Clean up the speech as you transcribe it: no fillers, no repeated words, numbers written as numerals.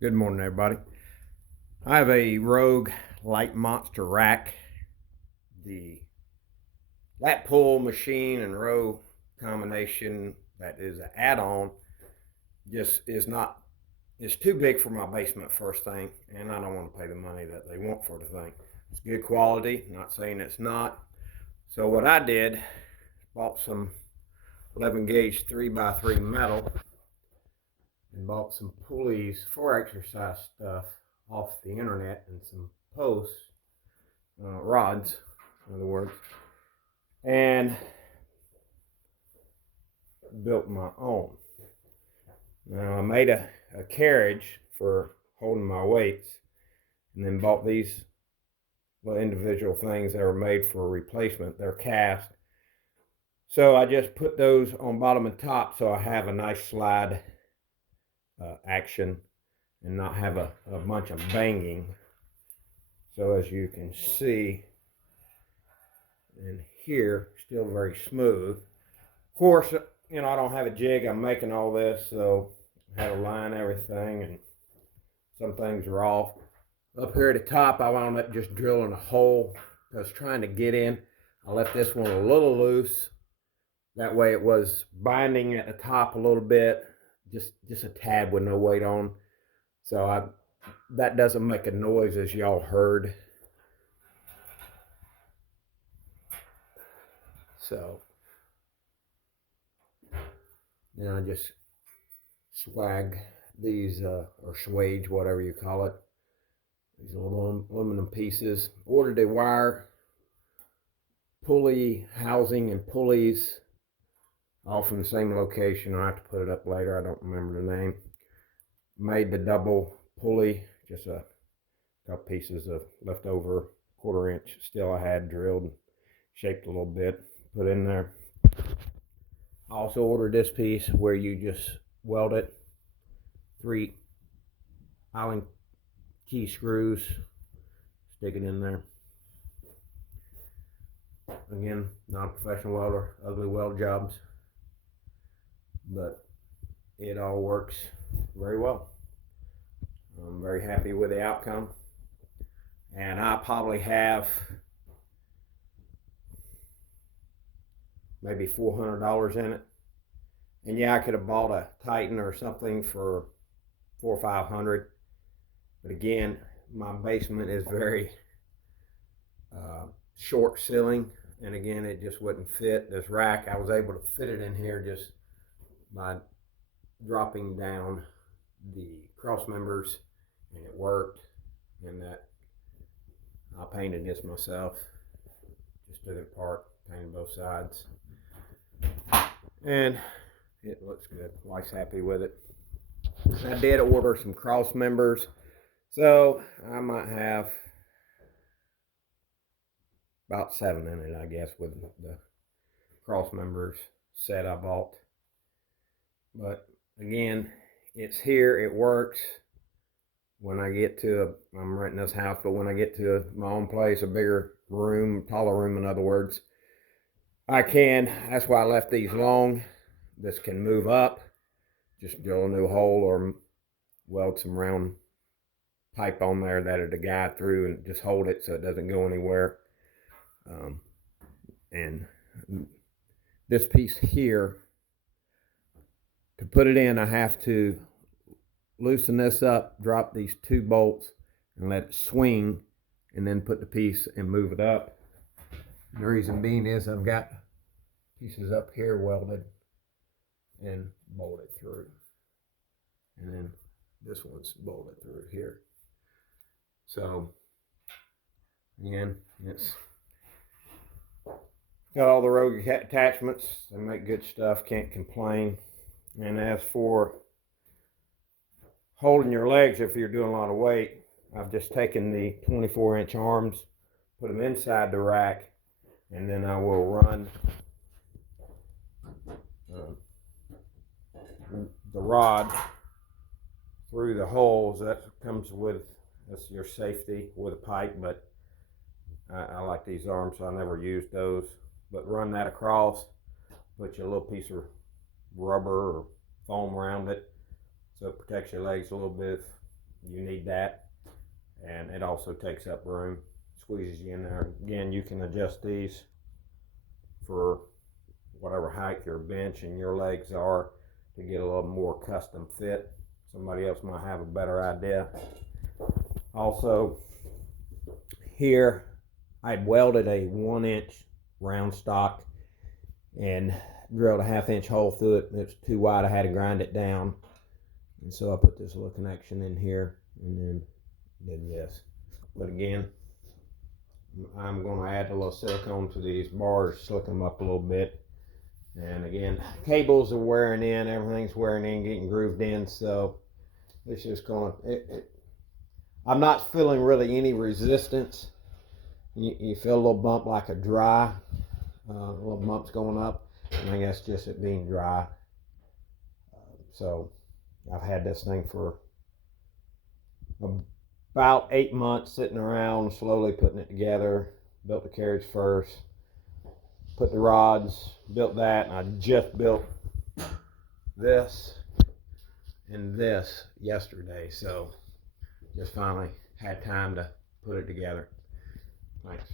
Good morning, everybody. I have a Rogue Light Monster rack. The lat pull machine and row combination that is an add-on just is not, it's too big for my basement, first thing, and I don't want to pay the money that they want for the thing. It's good quality, not saying it's not. So what I did, bought some 11 gauge 3x3 metal and bought some pulleys for exercise stuff off the internet and some posts, rods, in other words, and built my own. Now I made a carriage for holding my weights, and then bought these little individual things that are made for replacement. They're cast. So I just put those on bottom and top so I have a nice slide action and not have a bunch of banging. So as you can see in here, still very smooth. Of course, I don't have a jig. I'm making all this, so I had to line everything, and some things are off. Up here at the top, I wound up just drilling a hole. I was trying to get in. I left this one a little loose. That way it was binding at the top a little bit, just a tad with no weight on. So that doesn't make a noise, as y'all heard. So now I just swag these, or swage, whatever you call it, these aluminum pieces. Ordered a wire pulley housing and pulleys all from the same location. I'll have to put it up later. I don't remember the name. Made the double pulley, just a couple pieces of leftover 1/4 inch steel I had drilled and shaped a little bit, put in there. I also ordered this piece where you just weld it, 3 Allen key screws, stick it in there. Again, not a professional welder, ugly weld jobs, but it all works very well. I'm very happy with the outcome, and I probably have maybe $400 in it. And yeah, I could have bought a Titan or something for $400 or $500, but again, my basement is very short ceiling, and again, it just wouldn't fit this rack. I was able to fit it in here just by dropping down the cross members, and it worked. And that I painted this myself, just took it apart, painted both sides, and it looks good. Wife's happy with it. I did order some cross members, so I might have about 7 in it, I guess, with the cross members set I bought. But again, it's here, it works. When I get to, I'm renting this house, but when I get to my own place, a bigger room, taller room in other words, I can, that's why I left these long. This can move up, just drill a new hole or weld some round pipe on there that it'll guide through and just hold it so it doesn't go anywhere. And this piece here, to put it in, I have to loosen this up, drop these 2 bolts, and let it swing, and then put the piece and move it up. The reason being is I've got pieces up here welded and bolted through, and then this one's bolted through here. So again, it's got all the Rogue attachments. They make good stuff, can't complain. And as for holding your legs, if you're doing a lot of weight, I've just taken the 24-inch arms, put them inside the rack, and then I will run the rod through the holes. That comes with, that's your safety with a pipe, but I like these arms, so I never used those. But run that across, put your little piece of rubber or foam around it so it protects your legs a little bit you need that. And it also takes up room, squeezes you in there. Again, you can adjust these for whatever height your bench and your legs are to get a little more custom fit. Somebody else might have a better idea. Also, here I'd welded a 1-inch round stock and drilled a 1/2-inch hole through it. It was too wide, I had to grind it down. And so I put this little connection in here and then did this. But again, I'm going to add a little silicone to these bars, slicken them up a little bit. And again, cables are wearing in, everything's wearing in, getting grooved in. So it's just going to, I'm not feeling really any resistance. You feel a little bump like a dry, little bumps going up. I think that's just it being dry. So I've had this thing for about 8 months sitting around, slowly putting it together. Built the carriage first, put the rods, built that, and I just built this and this yesterday. So just finally had time to put it together. Thanks.